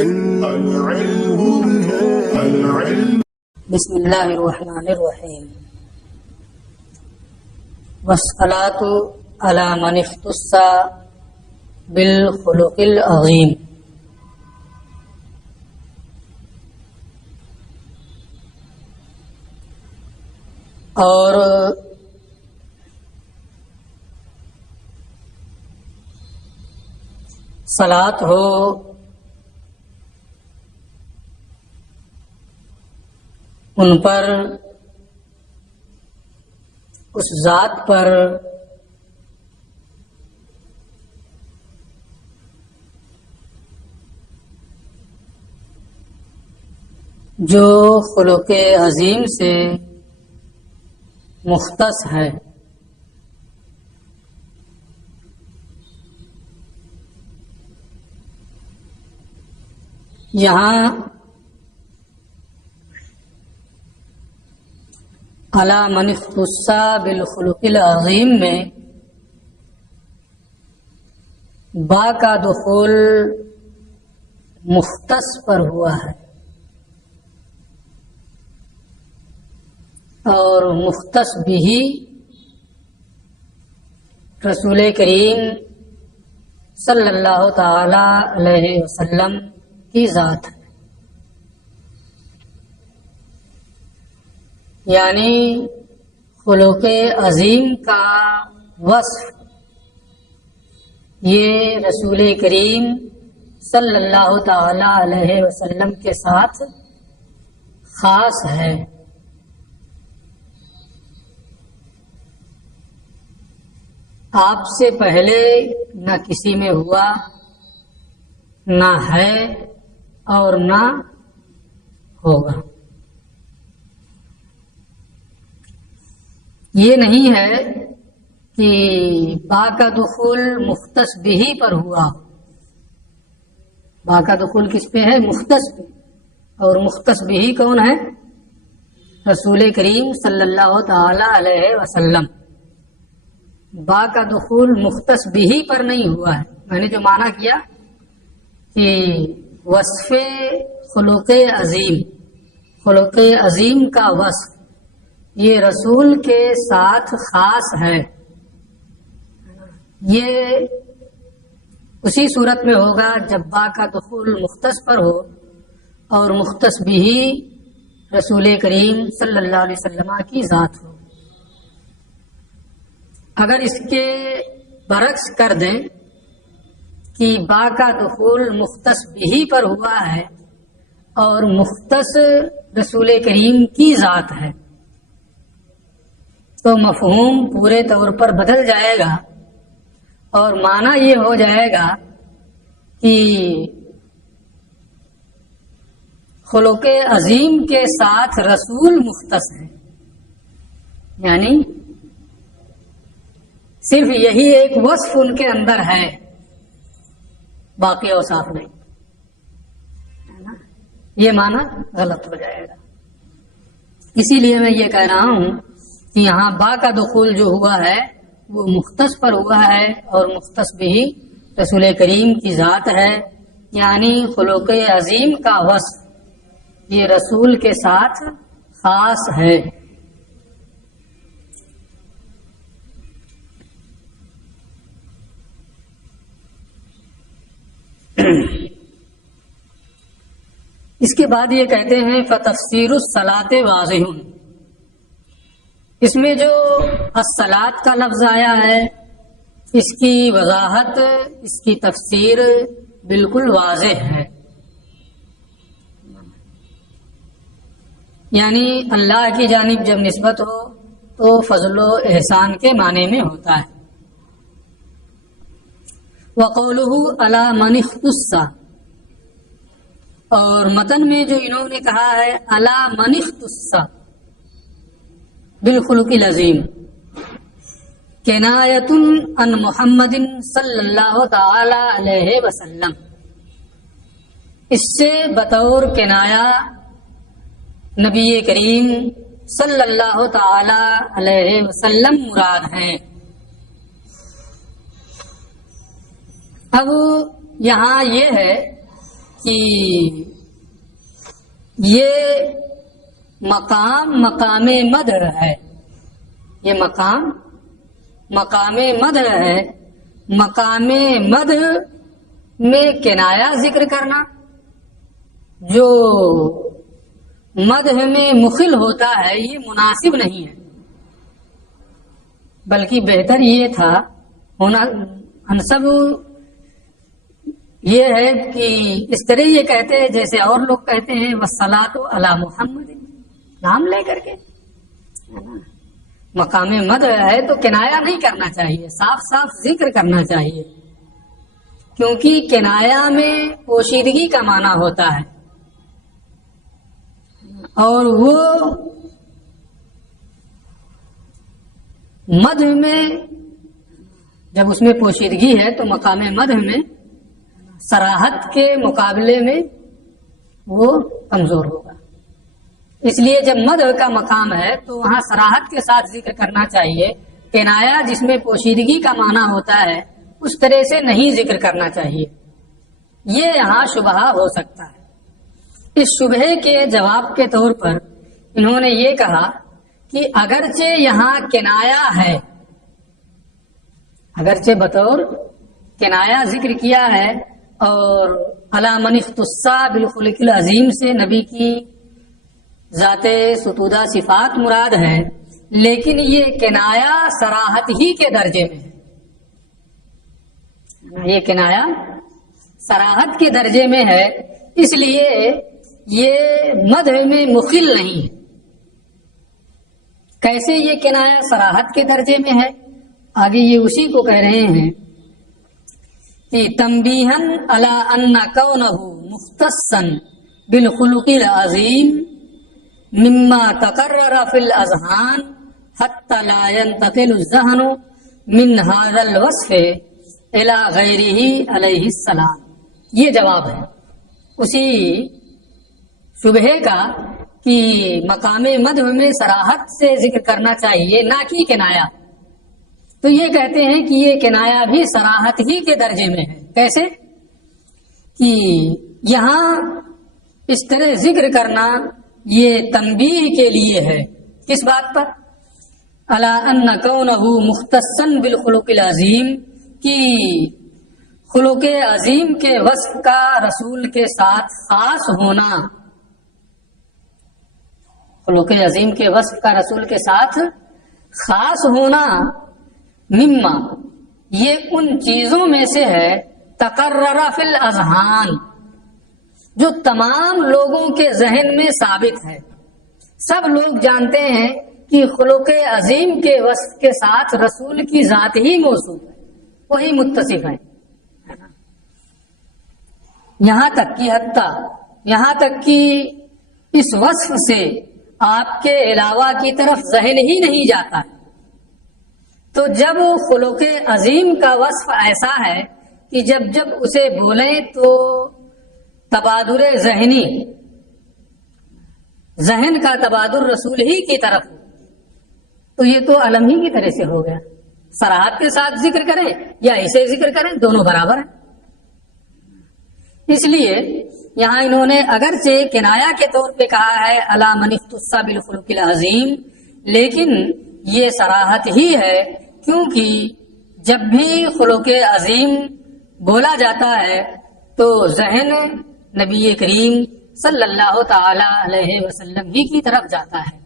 بسم اللہ الرحمن الرحیم والصلاة علی من اختص بالخلق العظیم. اور صلاۃ ہو ان پر، اس ذات پر جو خلق عظیم سے مختص ہے. یہاں علی من اختص بالخلق العظیم میں با کا دخول مختص پر ہوا ہے، اور مختص بھی رسول کریم صلی اللہ تعالی علیہ وسلم کی ذات ہے. یعنی خلق عظیم کا وصف یہ رسول کریم صلی اللہ تعالی علیہ وسلم کے ساتھ خاص ہے. آپ سے پہلے نہ کسی میں ہوا، نہ ہے اور نہ ہوگا. یہ نہیں ہے کہ با کا دخول مختص بھی پر ہوا. با کا دخول کس پہ ہے؟ مختص پہ. اور مختص بھی کون ہے؟ رسول کریم صلی اللہ تعالی علیہ وسلم. با کا دخول مختص بھی پر نہیں ہوا ہے. میں نے جو معنی کیا کہ وصف خلق عظیم، خلق عظیم کا وصف یہ رسول کے ساتھ خاص ہے. یہ اسی صورت میں ہوگا جب با کا دخول مختص پر ہو اور مختص بھی رسول کریم صلی اللہ علیہ وسلم کی ذات ہو. اگر اس کے برعکس کر دیں کہ با کا دخول مختص بھی پر ہوا ہے اور مختص رسول کریم کی ذات ہے، تو مفہوم پورے طور پر بدل جائے گا اور معنی یہ ہو جائے گا کہ خلق عظیم کے ساتھ رسول مختص ہے. یعنی صرف یہی ایک وصف ان کے اندر ہے، باقی اوصاف نہیں. یہ معنی غلط ہو جائے گا. اسی لیے میں یہ کہہ رہا ہوں کہ یہاں با کا دخول جو ہوا ہے وہ مختص پر ہوا ہے اور مختص بھی رسول کریم کی ذات ہے. یعنی خلق عظیم کا وصف یہ رسول کے ساتھ خاص ہے. اس کے بعد یہ کہتے ہیں فتفسیر الصلاۃ واضح. اس میں جو الصلاۃ کا لفظ آیا ہے اس کی وضاحت، اس کی تفسیر بالکل واضح ہے. یعنی اللہ کی جانب جب نسبت ہو تو فضل و احسان کے معنی میں ہوتا ہے. وَقَوْلُهُ عَلَى مَنِ اخْتُصَّ، اور متن میں جو انہوں نے کہا ہے عَلَى مَنِ اخْتُصَّ بالخلق العظیم، کنایۃ عن محمد صلی اللہ تعالی علیہ وسلم، اس سے بطور کنایا نبی کریم صلی اللہ تعالی علیہ وسلم مراد ہیں. اب یہاں یہ ہے کہ یہ مقام مدح ہے، یہ مقام مدح ہے۔ مقام مدح میں کنایا ذکر کرنا جو مدح میں مخل ہوتا ہے یہ مناسب نہیں ہے، بلکہ بہتر یہ تھا ہونا انسب یہ ہے کہ اس طرح یہ کہتے ہیں جیسے اور لوگ کہتے ہیں والصلاۃ علی محمد، نام لے کر کے۔ مقام مدح ہے تو کنایا نہیں کرنا چاہیے، صاف صاف ذکر کرنا چاہیے، کیونکہ کنایا میں پوشیدگی کا معنی ہوتا ہے، اور وہ مدح میں جب اس میں پوشیدگی ہے تو مقام مدح میں صراحت کے مقابلے میں وہ کمزور ہوگا۔ اس لیے جب مدح کا مقام ہے تو وہاں صراحت کے ساتھ ذکر کرنا چاہیے، کنایا جس میں پوشیدگی کا معنی ہوتا ہے اس طرح سے نہیں ذکر کرنا چاہیے۔ یہ یہاں شبہ ہو سکتا ہے۔ اس شبہ کے جواب کے طور پر انہوں نے یہ کہا کہ اگرچہ یہاں کنایا ہے، اگرچہ بطور کنایا ذکر کیا ہے اور علی من اختص بالخلق العظیم سے نبی کی ذات ستودہ صفات مراد ہے، لیکن یہ کنایا صراحت ہی کے درجے میں ہے، یہ کنایا صراحت کے درجے میں ہے، اس لیے یہ مدح میں مخل نہیں ہے۔ کیسے یہ کنایا صراحت کے درجے میں ہے؟ آگے یہ اسی کو کہہ رہے ہیں کہ تنبیہن علی ان کونہ مختصا بالخلق العظیم مما تقرر فی الاذہان حتی لا ينتقل الذہن من هذا الوصف الى غیرہ علیہ السلام۔ یہ جواب ہے اسی شبہ کا کہ مقام مدح میں صراحت سے ذکر کرنا چاہیے نہ کہ کنایا، تو یہ کہتے ہیں کہ یہ کنایا بھی صراحت ہی کے درجے میں ہے۔ کیسے کہ یہاں اس طرح ذکر کرنا یہ تنبیہ کے لیے ہے، کس بات پر؟ علی ان کونہ مختصا بالخلق العظیم، کی خلق عظیم کے وصف کا رسول کے ساتھ خاص ہونا، خلق عظیم کے وصف کا رسول کے ساتھ خاص ہونا، مما یہ ان چیزوں میں سے ہے تقرر فی الاذہان جو تمام لوگوں کے ذہن میں ثابت ہے۔ سب لوگ جانتے ہیں کہ خلق عظیم کے وصف کے ساتھ رسول کی ذات ہی موصوف ہے، وہی متصف ہے، یہاں تک کہ اس وصف سے آپ کے علاوہ کی طرف ذہن ہی نہیں جاتا ہے۔ تو جب خلق عظیم کا وصف ایسا ہے کہ جب اسے بولیں تو تبادر ذہنی، ذہن کا تبادر رسول ہی کی طرف، تو یہ تو علم ہی کی طرح سے ہو گیا۔ صراحت کے ساتھ ذکر کریں یا اسے ذکر کریں دونوں برابر ہیں۔ اس لیے یہاں انہوں نے اگرچہ کنایا کے طور پہ کہا ہے علی من اختص بالخلق العظیم، لیکن یہ صراحت ہی ہے، کیونکہ جب بھی خلق عظیم بولا جاتا ہے تو ذہن نبی کریم صلی اللہ تعالی علیہ وسلم ہی کی طرف جاتا ہے،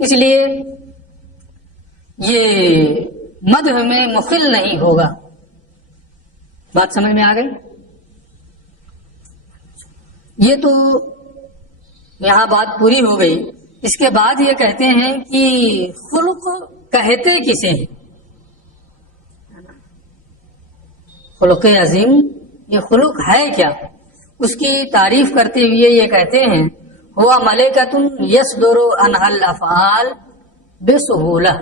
اس لیے یہ مدح میں مخل نہیں ہوگا۔ بات سمجھ میں آ گئی؟ یہ تو یہاں بات پوری ہو گئی۔ اس کے بعد یہ کہتے ہیں کہ خلق کہتے کسے ہیں؟ خلق عظیم یہ خلق ہے کیا؟ اس کی تعریف کرتے ہوئے یہ کہتے ہیں ہوا ملائکۃ یصدر عنہا الافعال بسہولہ،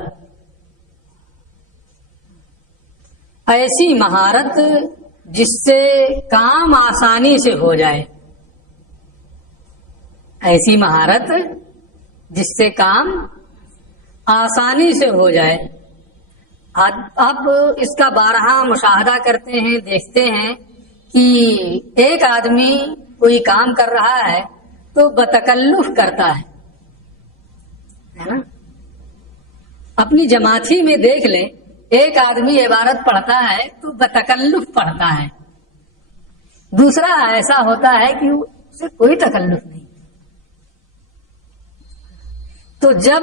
ایسی مہارت جس سے کام آسانی سے ہو جائے، ایسی مہارت جس سے کام آسانی سے ہو جائے۔ آپ اس کا بارہا مشاہدہ کرتے ہیں، دیکھتے ہیں کہ ایک آدمی کوئی کام کر رہا ہے تو بتکلف کرتا ہے نا. اپنی جماعتی میں دیکھ لیں، ایک آدمی عبارت پڑھتا ہے تو بتکلف پڑھتا ہے، دوسرا ایسا ہوتا ہے کہ اسے کوئی تکلف نہیں. تو جب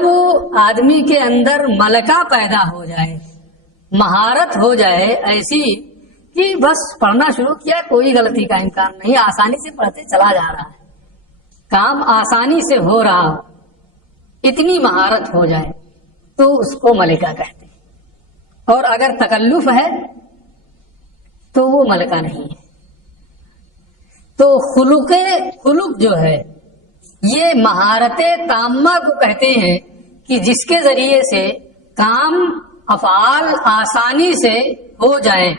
آدمی کے اندر ملکہ پیدا ہو جائے، مہارت ہو جائے ایسی کہ بس پڑھنا شروع کیا، کوئی غلطی کا امکان نہیں، آسانی سے پڑھتے چلا جا رہا ہے، کام آسانی سے ہو رہا ہو، اتنی مہارت ہو جائے تو اس کو ملکہ کہتے ہیں. اور اگر تکلف ہے تو وہ ملکہ نہیں ہے. تو خلق جو ہے یہ مہارت تامہ کو کہتے ہیں کہ جس کے ذریعے سے کام افعال آسانی سے ہو جائے.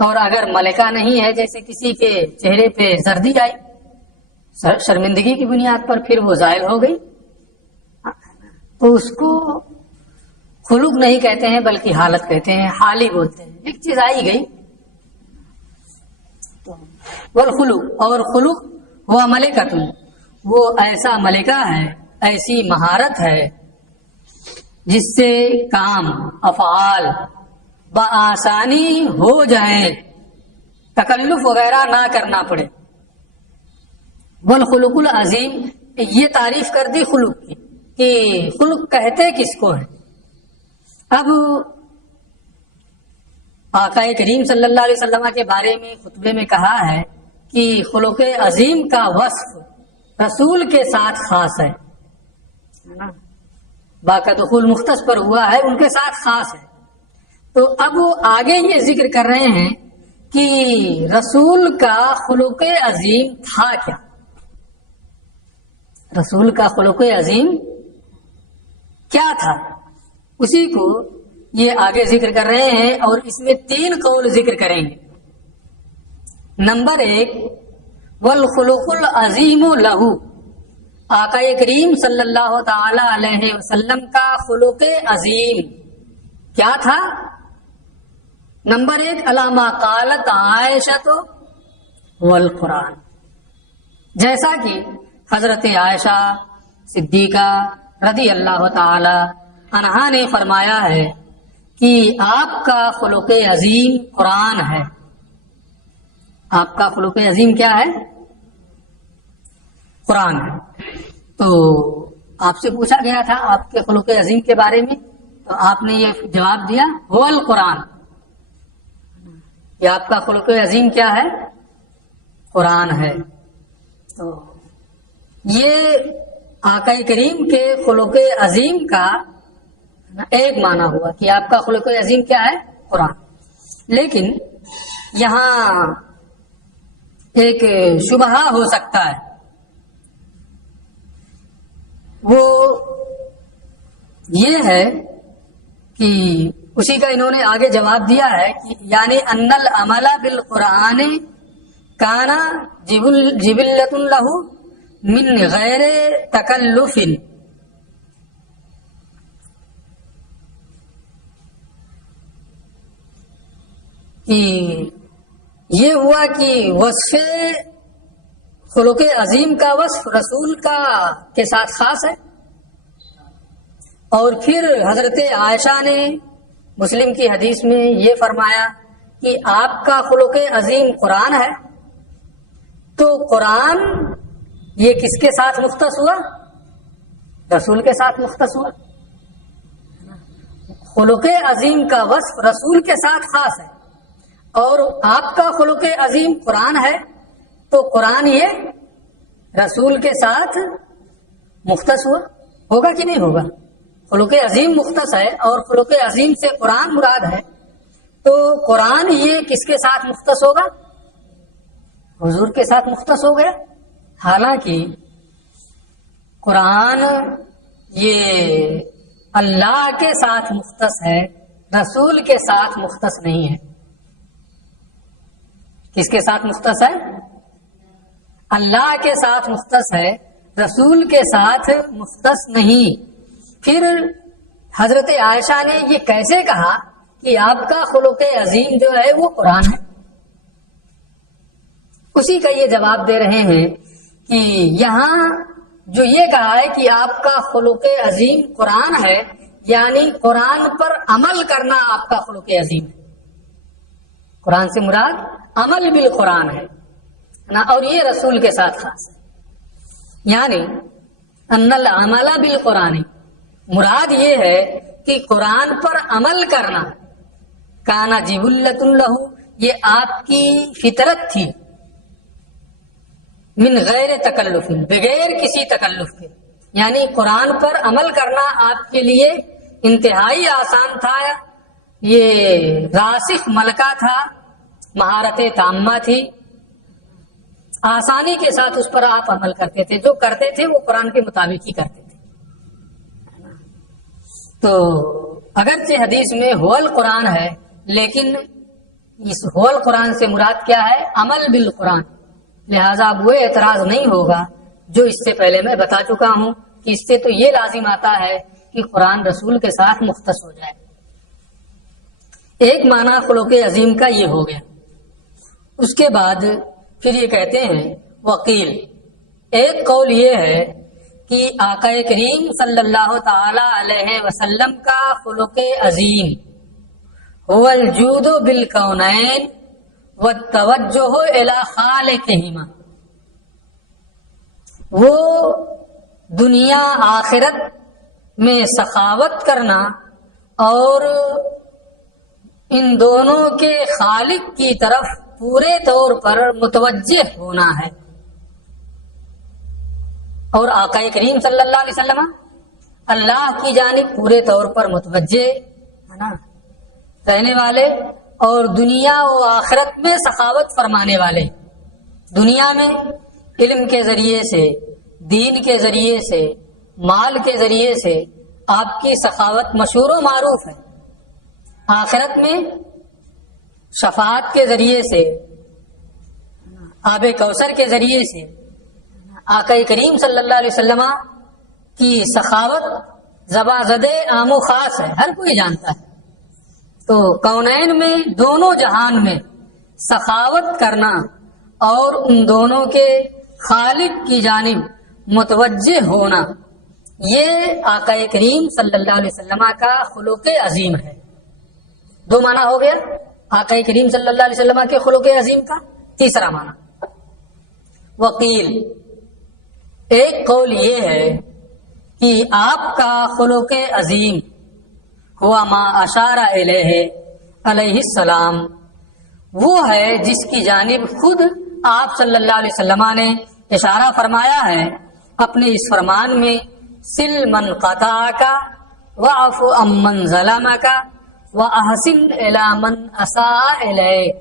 اور اگر ملکہ نہیں ہے، جیسے کسی کے چہرے پہ زردی آئی شرمندگی کی بنیاد پر، پھر وہ زائل ہو گئی، تو اس کو خلق نہیں کہتے ہیں بلکہ حالت کہتے ہیں، حال ہی بولتے ہیں. ایک چیز آئی گئی والخلق، اور خلق وہ ملکۃ، وہ ایسا ملکہ ہے، ایسی مہارت ہے جس سے کام افعال بآسانی ہو جائیں، تکلف وغیرہ نہ کرنا پڑے. والخلق العظیم، یہ تعریف کر دی خلق کی کہ خلق کہتے کس کو ہے. اب آقا کریم صلی اللہ علیہ وسلم کے بارے میں خطبے میں کہا ہے کہ خلق عظیم کا وصف رسول کے ساتھ خاص ہے، باقی دخول مختص پر ہوا ہے، ان کے ساتھ خاص ہے. تو اب وہ آگے یہ ذکر کر رہے ہیں کہ رسول کا خلق عظیم تھا کیا. رسول کا خلق عظیم کیا تھا، اسی کو یہ آگے ذکر کر رہے ہیں، اور اس میں 3 قول ذکر کریں گے. نمبر 1، والخلق العظیم لہو، آقا کریم صلی اللہ تعالی علیہ وسلم کا خلق عظیم کیا تھا. نمبر 1، علامہ قالت عائشہ والقرآن، جیسا کہ حضرت عائشہ صدیقہ رضی اللہ تعالی عنہا نے فرمایا ہے کہ آپ کا خلق عظیم قرآن ہے. آپ کا خلق عظیم کیا ہے؟ قرآن ہے. تو آپ سے پوچھا گیا تھا آپ کے خلق عظیم کے بارے میں، تو آپ نے یہ جواب دیا هو القرآن، کہ آپ کا خلق عظیم کیا ہے؟ قرآن ہے. تو یہ آقا کریم کے خلق عظیم کا ایک معنی ہوا کہ آپ کا خلق عظیم کیا ہے؟ قرآن. لیکن یہاں ایک شبہ ہو سکتا ہے، وہ یہ ہے کہ اسی کا انہوں نے آگے جواب دیا ہے کہ یعنی ان العمل بالقرآن کانا جبلۃ لہ من غیر تکلف، کہ یہ ہوا کہ وصف خلق عظیم کا وصف رسول کا کے ساتھ خاص ہے. اور پھر حضرت عائشہ نے مسلم کی حدیث میں یہ فرمایا کہ آپ کا خلق عظیم قرآن ہے. تو قرآن یہ کس کے ساتھ مختص ہوا؟ رسول کے ساتھ مختص ہوا. خلق عظیم کا وصف رسول کے ساتھ خاص ہے، اور آپ کا خلق عظیم قرآن ہے، تو قرآن یہ رسول کے ساتھ مختص ہوا. ہوگا کہ نہیں ہوگا؟ خلق عظیم مختص ہے اور خلق عظیم سے قرآن مراد ہے، تو قرآن یہ کس کے ساتھ مختص ہوگا؟ حضور کے ساتھ مختص ہو گیا. حالانکہ قرآن یہ اللہ کے ساتھ مختص ہے، رسول کے ساتھ مختص نہیں ہے. کس کے ساتھ مختص ہے؟ اللہ کے ساتھ مختص ہے، رسول کے ساتھ مختص نہیں. پھر حضرت عائشہ نے یہ کیسے کہا کہ آپ کا خلق عظیم جو ہے وہ قرآن ہے؟ اسی کا یہ جواب دے رہے ہیں کہ یہاں جو یہ کہا ہے کہ آپ کا خلق عظیم قرآن ہے، یعنی قرآن پر عمل کرنا آپ کا خلق عظیم ہے۔ قرآن سے مراد عمل بالقرآن ہے نا، اور یہ رسول کے ساتھ خاص ہے، یعنی ان العمل بالقرآن، مراد یہ ہے کہ قرآن پر عمل کرنا، کانا جبلۃ لہ، یہ آپ کی فطرت تھی، من غیر تکلف، بغیر کسی تکلف کے، یعنی قرآن پر عمل کرنا آپ کے لیے انتہائی آسان تھا، یہ راسخ ملکہ تھا، مہارت تامہ تھی، آسانی کے ساتھ اس پر آپ عمل کرتے تھے، جو کرتے تھے وہ قرآن کے مطابق ہی کرتے تھے۔ تو اگرچہ حدیث میں ہول قرآن ہے، لیکن اس ہول قرآن سے مراد کیا ہے؟ عمل بالقرآن، لہذا اب وہ اعتراض نہیں ہوگا جو اس سے پہلے میں بتا چکا ہوں کہ اس سے تو یہ لازم آتا ہے کہ قرآن رسول کے ساتھ مختص ہو جائے۔ ایک معنی خلق عظیم کا یہ ہو گیا۔ اس کے بعد پھر یہ کہتے ہیں وکیل، ایک قول یہ ہے کہ آقا کریم صلی اللہ تعالی علیہ وسلم کا خلق عظیم هو الجود بالکونین والتوجہ الی خالقہما، وہ دنیا آخرت میں سخاوت کرنا اور ان دونوں کے خالق کی طرف پورے طور پر متوجہ ہونا ہے۔ اور آقا کریم صلی اللہ علیہ وسلم اللہ کی جانب پورے طور پر متوجہ ہے نا رہنے والے، اور دنیا و آخرت میں سخاوت فرمانے والے، دنیا میں علم کے ذریعے سے، دین کے ذریعے سے، مال کے ذریعے سے آپ کی سخاوت مشہور و معروف ہے، آخرت میں شفاعت کے ذریعے سے، آب کوثر کے ذریعے سے آقا کریم صلی اللہ علیہ وسلم کی سخاوت زباں زدے عام و خاص ہے، ہر کوئی جانتا ہے۔ تو کونین میں، دونوں جہان میں سخاوت کرنا اور ان دونوں کے خالق کی جانب متوجہ ہونا، یہ آقا کریم صلی اللہ علیہ وسلم کا خلق عظیم ہے۔ دو معنی ہو گیا آقا کریم صلی اللہ علیہ وسلم کے خلق عظیم کا۔ تیسرا معنی وکیل، ایک قول یہ ہے کہ آپ کا خلق عظیم ہوا ما اشار الیہ علیہ السلام، وہ ہے جس کی جانب خود آپ صلی اللہ علیہ وسلم نے اشارہ فرمایا ہے اپنے اس فرمان میں، سل من قطعک واعف عمن ظلمک واحسن الی من اساء الیک،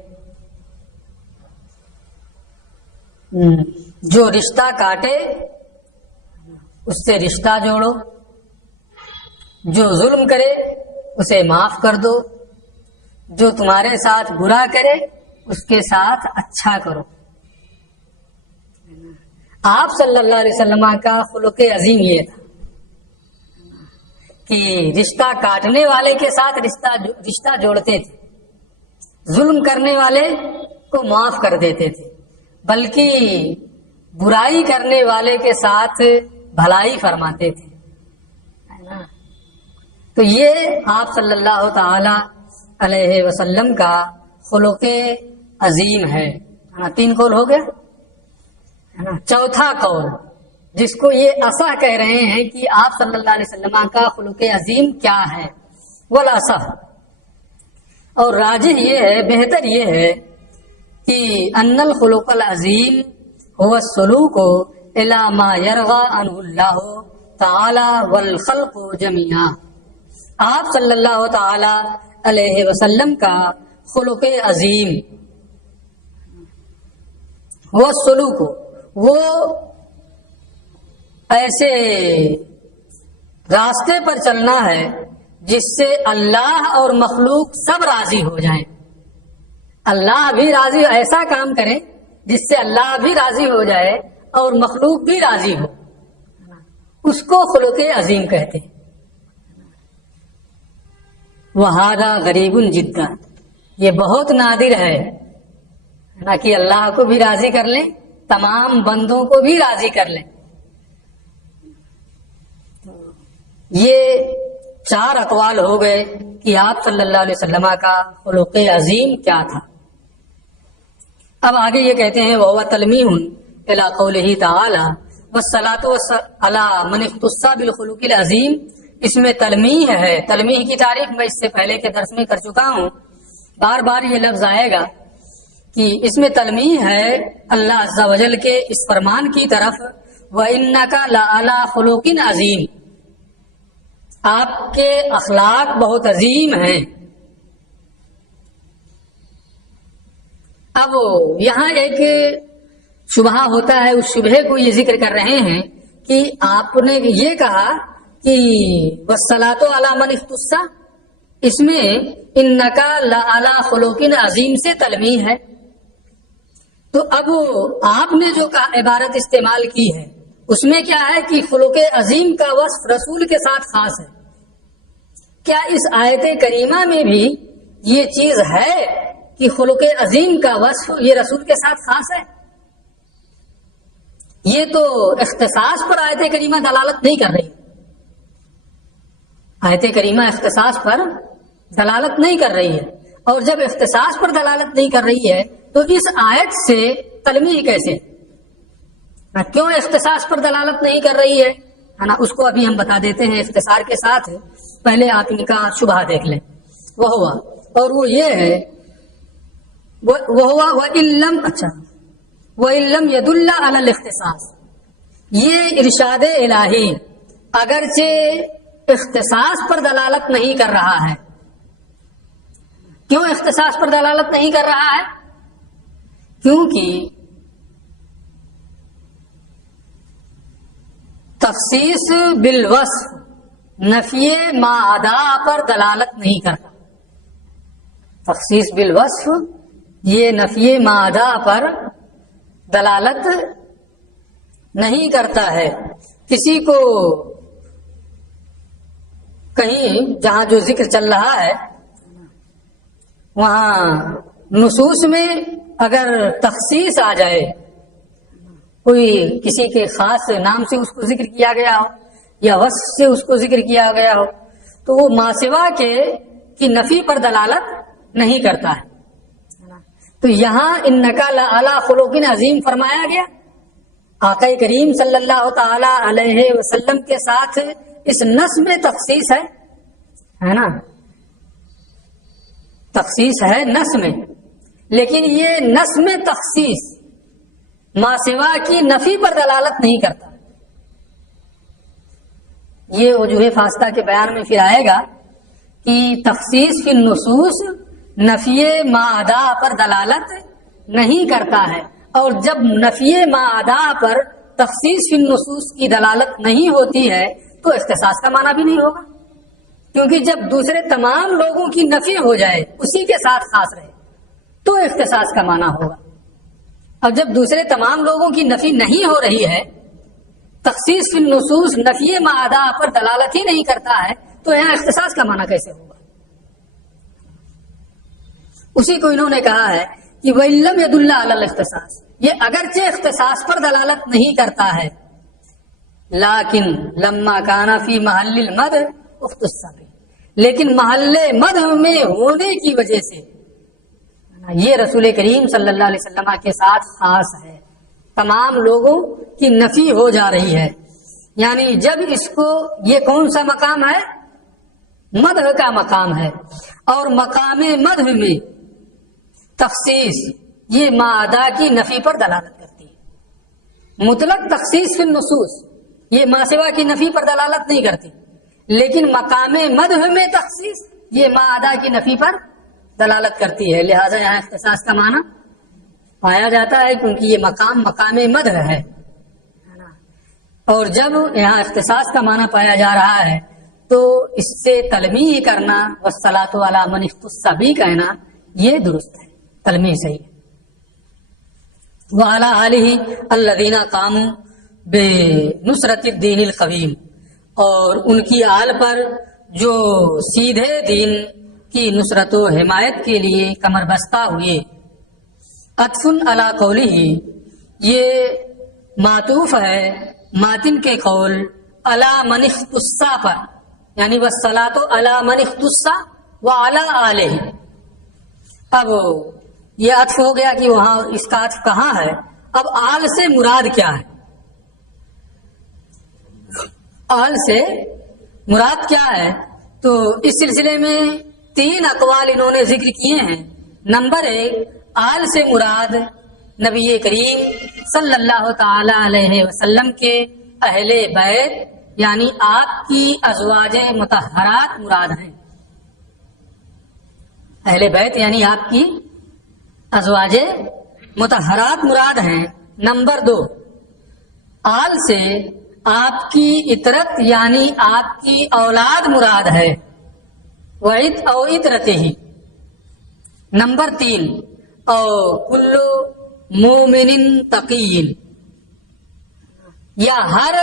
جو رشتہ کاٹے اس سے رشتہ جوڑو، جو ظلم کرے اسے معاف کر دو، جو تمہارے ساتھ برا کرے اس کے ساتھ اچھا کرو۔ آپ صلی اللہ علیہ وسلم کا خلق عظیم یہ تھا کہ رشتہ کاٹنے والے کے ساتھ رشتہ جوڑتے تھے، ظلم کرنے والے کو معاف کر دیتے تھے، بلکہ برائی کرنے والے کے ساتھ بھلائی فرماتے تھے۔ تو یہ آپ صلی اللہ تعالی علیہ وسلم کا خلق عظیم ہے۔ تین قول ہو گیا۔ چوتھا قول جس کو یہ اصح کہہ رہے ہیں کہ آپ صلی اللہ علیہ وسلم کا خلق عظیم کیا ہے، والاصح، اور راجح یہ ہے، بہتر یہ ہے کہ ان الخلق العظیم هو السلوک الی ما یرغی عنہ اللہ تعالی والخلق جميعا، آپ صلی اللہ تعالی علیہ وسلم کا خلق عظیم وہ سلوک، وہ ایسے راستے پر چلنا ہے جس سے اللہ اور مخلوق سب راضی ہو جائیں، اللہ بھی راضی، ایسا کام کرے جس سے اللہ بھی راضی ہو جائے اور مخلوق بھی راضی ہو، اس کو خلق عظیم کہتے ہیں۔ وہذا غریب جدا، یہ بہت نادر ہے نہ کہ اللہ کو بھی راضی کر لیں، تمام بندوں کو بھی راضی کر لیں۔ یہ 4 اقوال ہو گئے کہ آپ صلی اللہ علیہ وسلم کا خلق عظیم کیا تھا۔ اب آگے یہ کہتے ہیں وَهُوَ تَلْمِيحٌ إِلَىٰ قَوْلِهِ تَعَالَىٰ وَالصَّلَاةُ عَلَىٰ مَنِ اخْتَصَّ بِالْخُلُقِ الْعَظِيمِ۔ اس میں تلمیح ہے، تلمیح کی تعریف میں اس سے پہلے کے درس میں کر چکا ہوں، بار بار یہ لفظ آئے گا کہ اس میں تلمیح ہے اللہ عز و جل کے اس فرمان کی طرف وَإِنَّكَ لَعَلَىٰ خُلُقٍ عَظِيمٍ، آپ کے اخلاق بہت عظیم ہیں۔ اب یہاں ایک شبہ ہوتا ہے، اس شبہے کو یہ ذکر کر رہے ہیں کہ آپ نے یہ کہا کہ وَالصَّلَاةُ عَلَىٰ مَنِ اخْتَصَّ، اس میں إِنَّكَ لَعَلَىٰ خُلُقٍ عَظِيمٍ سے تلمیح ہے۔ تو اب آپ نے جو عبارت استعمال کی ہے اس میں کیا ہے کہ خلق عظیم کا وصف رسول کے ساتھ خاص ہے۔ کیا اس آیت کریمہ میں بھی یہ چیز ہے کہ خلق عظیم کا وصف یہ رسول کے ساتھ خاص ہے؟ یہ تو اختصاص پر آیت کریمہ دلالت نہیں کر رہی، آیت کریمہ اختصاص پر دلالت نہیں کر رہی ہے، اور جب اختصاص پر دلالت نہیں کر رہی ہے تو اس آیت سے تلمیح کیسے؟ کیوں اختصاص پر دلالت نہیں کر رہی ہے نا؟ اس کو ابھی ہم بتا دیتے ہیں اختصار کے ساتھ، پہلے آپ ان کا شبہ دیکھ لیں۔ وہ ہوا، اور وہ یہ ہے وہ ہوا وَإِلَّمْ، اچھا وَإِلَّمْ يَدُلَّ عَلَى الْاخْتِصَاص، یہ ارشاد الہی اگرچہ اختصاص پر دلالت نہیں کر رہا ہے۔ کیوں اختصاص پر دلالت نہیں کر رہا ہے؟ کیونکہ تخصیص بالوصف نفی ما عدا پر دلالت نہیں کرتا۔ تخصیص بالوصف یہ نفی ما عدا پر دلالت نہیں کرتا ہے۔ کسی کو کہیں جہاں جو ذکر چل رہا ہے وہاں نصوص میں اگر تخصیص آ جائے، کوئی کسی کے خاص نام سے اس کو ذکر کیا گیا ہو یا وصف سے اس کو ذکر کیا گیا ہو، تو وہ ماسوا کے کی نفی پر دلالت نہیں کرتا ہے۔ تو یہاں انکا لعلی خلق عظیم فرمایا گیا، آقا کریم صلی اللہ تعالی علیہ وسلم کے ساتھ اس نص میں تخصیص ہے نا، تخصیص ہے نص میں، لیکن یہ نص میں تخصیص ماسوا کی نفی پر دلالت نہیں کرتا۔ یہ وجوہ فاستہ کے بیان میں پھر آئے گا کہ تخصیص فی النصوص نفی ما عدا پر دلالت نہیں کرتا ہے، اور جب نفی ما عدا پر تخصیص فی النصوص کی دلالت نہیں ہوتی ہے تو اختصاص کا معنی بھی نہیں ہوگا، کیونکہ جب دوسرے تمام لوگوں کی نفی ہو جائے اسی کے ساتھ خاص رہے تو اختصاص کا معنی ہوگا، اور جب دوسرے تمام لوگوں کی نفی نہیں ہو رہی ہے، تخصیص فی النصوص نفی ما عدا پر دلالت ہی نہیں کرتا ہے، تو یہاں اختصاص کا معنی کیسے ہوگا؟ اسی کو انہوں نے کہا ہے کہ وَإِلَّمْ يَدُلَّ عَلَى الْاخْتِصَاصِ، یہ اگرچہ اختصاص پر دلالت نہیں کرتا ہے، لیکن لما کان فی محل المدح اختص بہ، لیکن محل مدح میں ہونے کی وجہ سے یہ رسول کریم صلی اللہ علیہ وسلم کے ساتھ خاص ہے، تمام لوگوں کی نفی ہو جا رہی ہے۔ یعنی جب اس کو، یہ کون سا مقام ہے؟ مدح کا مقام ہے، اور مقام مدح میں تخصیص یہ ما عدا کی نفی پر دلالت کرتی ہے۔ مطلق تخصیص فی النصوص یہ ما سوا کی نفی پر دلالت نہیں کرتی، لیکن مقام مدح میں تخصیص یہ ما عدا کی نفی پر دلالت کرتی ہے، لہذا یہاں اختصاص کا معنی پایا جاتا ہے، کیونکہ یہ مقام مدح ہے۔ اور جب یہاں اختصاص کا معنی پایا جا رہا ہے تو اس سے تلمیح کرنا والصلاۃ علی من اختص بھی کہنا یہ درست ہے، تلمیح صحیح ہے۔ وعلی آلہ الذین قاموا بنصرۃ الدین القویم، اور ان کی آل پر جو سیدھے دین کی نصرت و حمایت کے لیے کمر بستہ ہوئے۔ عطف علی قوله، یہ معطوف ہے ماتن کے قول علی من اختص پر، یعنی والصلاۃ علی من اختص وعلی آلہ۔ اب یہ عطف ہو گیا کہ وہاں اس کا عطف کہاں ہے، اب آل سے مراد کیا ہے؟ آل سے مراد کیا ہے؟ تو اس سلسلے میں 3 اقوال انہوں نے ذکر کیے ہیں۔ نمبر 1، آل سے مراد نبی کریم صلی اللہ تعالی علیہ وسلم کے اہل بیت، یعنی آپ کی ازواج مطہرات مراد ہیں۔ اہل بیت یعنی آپ کی ازواج مطہرات مراد ہیں۔ نمبر 2، آل سے آپ کی اطرت یعنی آپ کی اولاد مراد ہے، وعد او اطرتہ ہی۔ نمبر 3، او کلو مومن تقی، یا ہر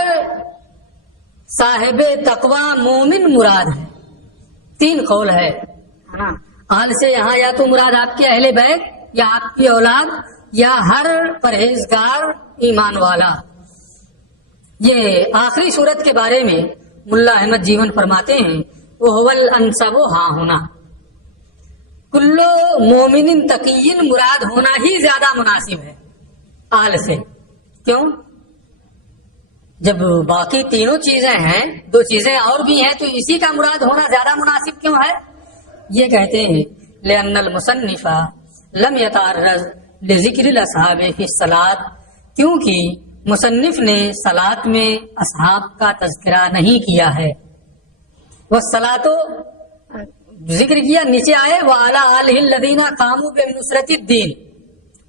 صاحب تقوی مومن مراد ہے۔ 3 قول ہے نا۔ آل سے یہاں یا تو مراد آپ کے اہل بیت یا آپ کی اولاد یا ہر پرہیزگار ایمان والا۔ یہ آخری صورت کے بارے میں ملا احمد جیون فرماتے ہیں، وہ الانسب ہاں ہونا، کلو مومن تقی مراد ہونا ہی زیادہ مناسب ہے آل سے۔ کیوں؟ جب باقی تینوں چیزیں ہیں، 2 چیزیں اور بھی ہیں، تو اسی کا مراد ہونا زیادہ مناسب کیوں ہے؟ یہ کہتے ہیں لأن المصنف لم يتعرض لذکر الاصحاب فی الصلاۃ، کیونکہ مصنف نے صلاۃ میں اصحاب کا تذکرہ نہیں کیا ہے۔ والصلاۃ ذکر کیا، نیچے آئے وعلی آلہ الذین قاموا بنصرۃ الدین،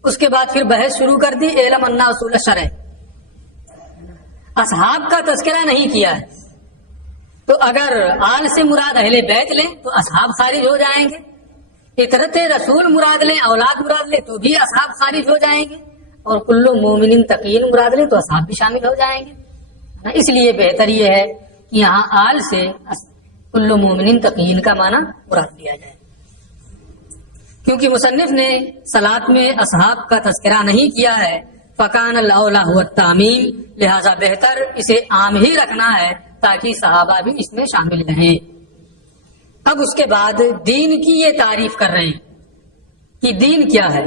اس کے بعد پھر بحث شروع کر دی اعلم ان اصول الشرع، اصحاب کا تذکرہ نہیں کیا ہے۔ تو اگر آل سے مراد اہل بیت لیں تو اصحاب خارج ہو جائیں گے، اطرت رسول مراد لیں، اولاد مراد لیں تو بھی اصحاب خارج ہو جائیں گے، اور کلو مومن تقین مراد لیں تو اصحاب بھی شامل ہو جائیں گے۔ اس لیے بہتر یہ ہے کہ یہاں آل سے کلو مومن تقین کا معنی مراد لیا جائے، کیونکہ مصنف نے صلاۃ میں اصحاب کا تذکرہ نہیں کیا ہے۔ فکان الاولی هو التعمیم، لہذا بہتر اسے عام ہی رکھنا ہے تاکہ صحابہ بھی اس میں شامل رہیں۔ اب اس کے بعد دین کی یہ تعریف کر رہے ہیں کہ دین کیا ہے۔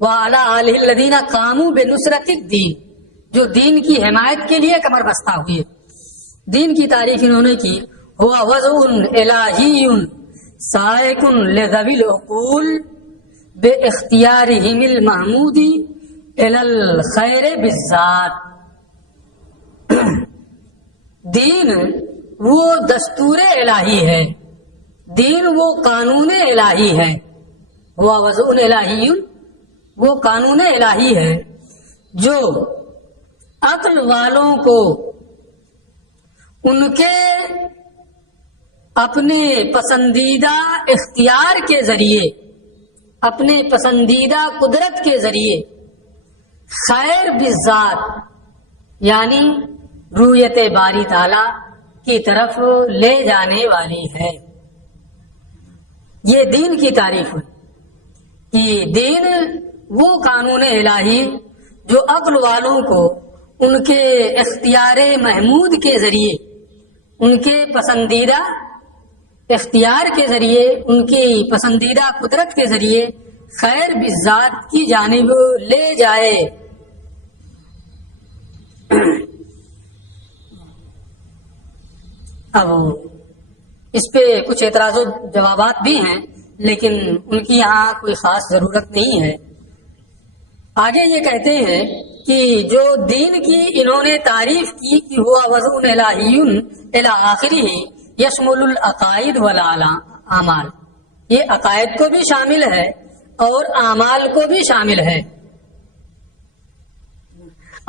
وعلی آلہ الذین قاموا بنصرۃ الدین، جو دین کی حمایت کے لیے کمر بستہ ہوئے۔ دین کی تعریف انہوں نے کی، ہوا وضع الہی سائق لذوی العقول باختیارہم المحمود الی الخیر بالذات۔ دین وہ دستور الہی ہے، دین وہ قانون الہی ہے، وہ وضع الہی وہ قانون الہی ہے جو عقل والوں کو ان کے اپنے پسندیدہ اختیار کے ذریعے، اپنے پسندیدہ قدرت کے ذریعے خیر بالذات یعنی رویت باری تعالی کی طرف لے جانے والی ہے۔ یہ دین کی تعریف ہے کہ دین وہ قانون الہی جو عقل والوں کو ان کے اختیار محمود کے ذریعے، ان کے پسندیدہ اختیار کے ذریعے، ان کی پسندیدہ قدرت کے ذریعے خیر بالذات کی جانب لے جائے۔ اب اس پہ کچھ اعتراض و جوابات بھی ہیں، لیکن ان کی یہاں کوئی خاص ضرورت نہیں ہے۔ آگے یہ کہتے ہیں کہ جو دین کی انہوں نے تعریف کی کہ ہوا وضع الہی الی آخرہ یشمل العقائد والاعمال، یہ عقائد کو بھی شامل ہے اور اعمال کو بھی شامل ہے،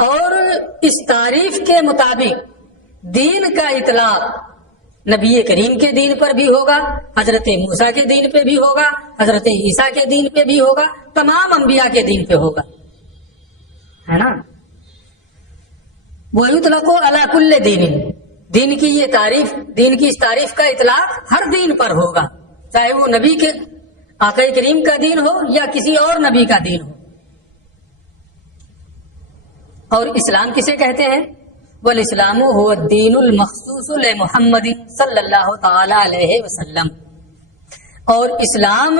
اور اس تعریف کے مطابق دین کا اطلاق نبی کریم کے دین پر بھی ہوگا، حضرت موسیٰ کے دین پہ بھی ہوگا، حضرت عیسیٰ کے دین پہ بھی ہوگا، تمام انبیاء کے دین پہ ہوگا، ہے نا۔ وَيُطْلَقُ عَلَى كُلِّ دِينٍ، دین کی یہ تعریف، دین کی اس تعریف کا اطلاق ہر دین پر ہوگا، چاہے وہ نبی کے آقا کریم کا دین ہو یا کسی اور نبی کا دین ہو، اور اسلام کسے کہتے ہیں؟ والاسلام هو الدین المخصوص لمحمد صلی اللہ تعالی علیہ وسلم، اور اسلام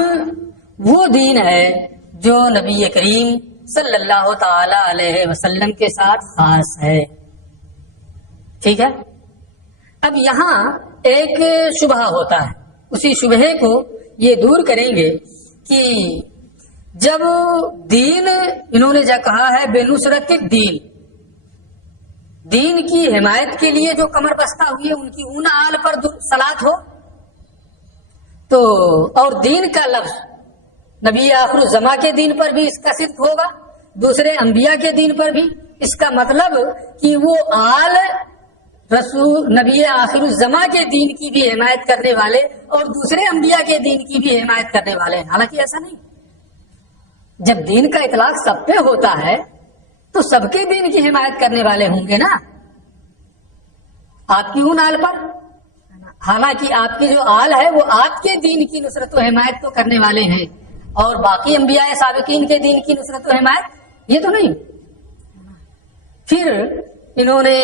وہ دین ہے جو نبی کریم صلی اللہ تعالی علیہ وسلم کے ساتھ خاص ہے۔ ٹھیک ہے، اب یہاں ایک شبہ ہوتا ہے، اسی شبہے کو یہ دور کریں گے کہ جب دین انہوں نے جو کہا ہے بے نصرت الدین، دین کی حمایت کے لیے جو کمر بستہ ہوئی ہے ان کی اون آل پر صلات ہو، تو اور دین کا لفظ نبی آخر الزماں کے دین پر بھی اس کا صدق ہوگا، دوسرے انبیاء کے دین پر بھی، اس کا مطلب کہ وہ آل رسول نبی آخر الزماں کے دین کی بھی حمایت کرنے والے اور دوسرے انبیاء کے دین کی بھی حمایت کرنے والے ہیں۔ حالانکہ ایسا نہیں، جب دین کا اطلاق سب پہ ہوتا ہے تو سب کے دین کی حمایت کرنے والے ہوں گے نا، آپ کی اون آل پر، حالانکہ آپ کی جو آل ہے وہ آپ کے دین کی نصرت و حمایت تو کرنے والے ہیں، اور باقی انبیاء سابقین کے دین کی نصرت و حمایت یہ تو نہیں۔ پھر انہوں نے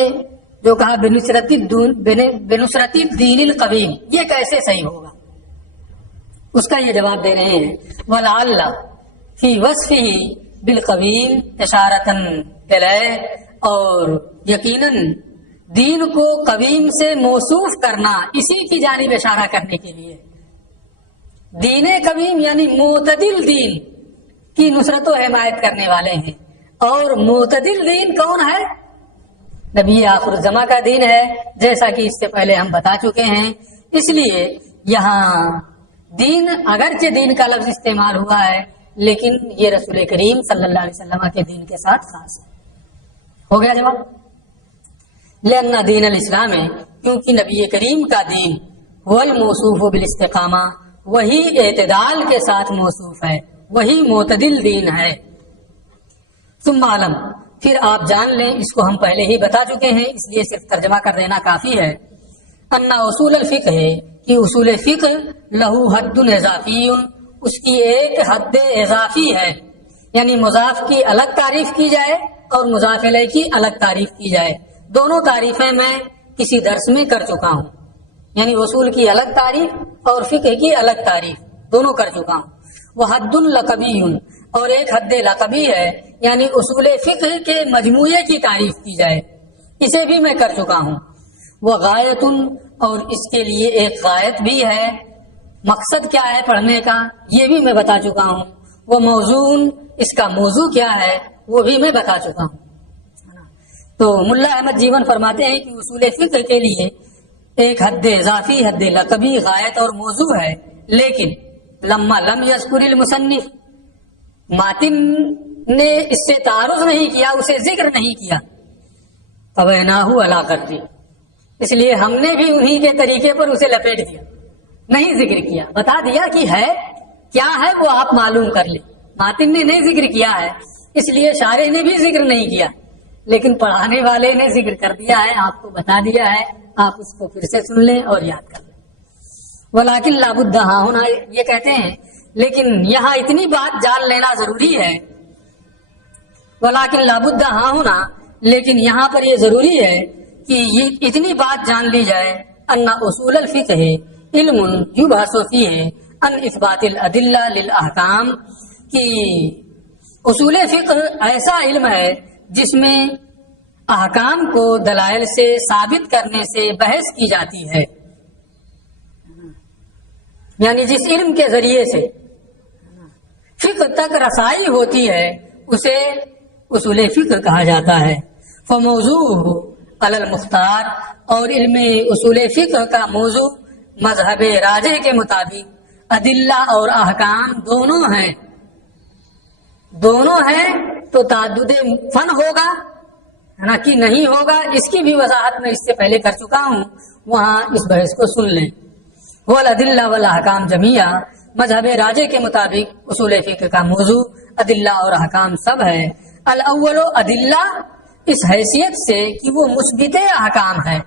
جو کہا بنصرت الدین القویم، یہ کیسے صحیح ہوگا؟ اس کا یہ جواب دے رہے ہیں وَلَعَلَّ فی وصفہ بالقویم اشارتاً الیہ، اور یقیناً دین کو قویم سے موصوف کرنا اسی کی جانب اشارہ کرنے کے لیے، دین قویم یعنی معتدل دین کی نصرت و حمایت کرنے والے ہیں، اور معتدل دین کون ہے؟ نبی آخر الزماں کا دین ہے، جیسا کہ اس سے پہلے ہم بتا چکے ہیں۔ اس لیے یہاں دین اگرچہ دین کا لفظ استعمال ہوا ہے لیکن یہ رسول کریم صلی اللہ علیہ وسلم کے دین کے ساتھ خاص ہے۔ ہو گیا جواب؟ لأن دین الاسلام ہے، کیونکہ نبی کریم کا دین هو الموصوف بالاستقامہ، وہی اعتدال کے ساتھ موصوف ہے، وہی معتدل دین ہے۔ ثم علم، پھر آپ جان لیں، اس کو ہم پہلے ہی بتا چکے ہیں اس لیے صرف ترجمہ کر دینا کافی ہے، ان اصول الفقہ ہے کہ اصول فقہ لہو حد اضافی، اس کی ایک حد اضافی ہے، یعنی مضاف کی الگ تعریف کی جائے اور مضاف الیہ کی الگ تعریف کی جائے۔ دونوں تعریفیں میں کسی درس میں کر چکا ہوں، یعنی اصول کی الگ تعریف اور فقہ کی الگ تعریف دونوں کر چکا ہوں۔ وہ حد لقبی، اور ایک حد لقبی ہے، یعنی اصول فقہ کے مجموعے کی تعریف کی جائے، اسے بھی میں کر چکا ہوں۔ وہ غایت، اور اس کے لیے ایک غایت بھی ہے، مقصد کیا ہے پڑھنے کا یہ بھی میں بتا چکا ہوں۔ وہ موضوع، اس کا موضوع کیا ہے وہ بھی میں بتا چکا ہوں۔ تو ملا احمد جیون فرماتے ہیں کہ اصول فقہ کے لیے ایک حد اضافی، حد لقبی، غایت اور موضوع ہے، لیکن لما لم یذکر المصنف، ماتن نے اس سے تعارض نہیں کیا، اسے ذکر نہیں کیا، فبیناہ علی قدری، اس لیے ہم نے بھی انہی کے طریقے پر اسے لپیٹ دیا، نہیں ذکر کیا، بتا دیا کہ ہے کیا ہے وہ آپ معلوم کر لیں۔ ماتن نے نہیں ذکر کیا ہے اس لیے شارح نے بھی ذکر نہیں کیا، لیکن پڑھانے والے نے ذکر کر دیا ہے، آپ کو بتا دیا ہے، آپ اس کو پھر سے سن لیں اور یاد کر لیں۔ ولیکن لابد، ہاں ہونا یہ کہتے ہیں لیکن یہاں اتنی بات جان لینا ضروری ہے، ولیکن لابد، ہاں ہونا، لیکن یہاں پر یہ ضروری ہے کہ یہ اتنی بات جان لی جائے، ان اصول الفقہ علم یبحث فیہ ان اثبات الادلہ للاحکام، کہ اصول فقہ ایسا علم ہے جس میں احکام کو دلائل سے ثابت کرنے سے بحث کی جاتی ہے، یعنی جس علم کے ذریعے سے فقہ تک رسائی ہوتی ہے اسے اصول فقہ کہا جاتا ہے۔ فموضوع علی المختار، اور علم اصول فقہ کا موضوع مذہب راجح کے مطابق ادلہ اور احکام دونوں ہیں، تو تعدد فن ہوگا نا کہ نہیں ہوگا، اس کی بھی وضاحت میں اس سے پہلے کر چکا ہوں، وہاں اس بحث کو سن لیں۔ والادلہ والاحکام جمیعہ، مذہب راجح کے مطابق اصول فقہ کا موضوع ادلہ اور احکام سب ہے۔ الاول ادلہ، اس حیثیت سے کہ وہ مثبت احکام ہے،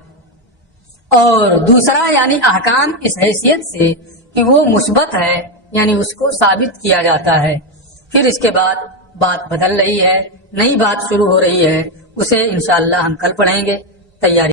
اور دوسرا یعنی احکام اس حیثیت سے کہ وہ مثبت ہے، یعنی اس کو ثابت کیا جاتا ہے۔ پھر اس کے بعد بات بدل رہی ہے، نئی بات شروع ہو رہی ہے۔ اسے انشاءاللہ ہم کل پڑھیں گے. تیاری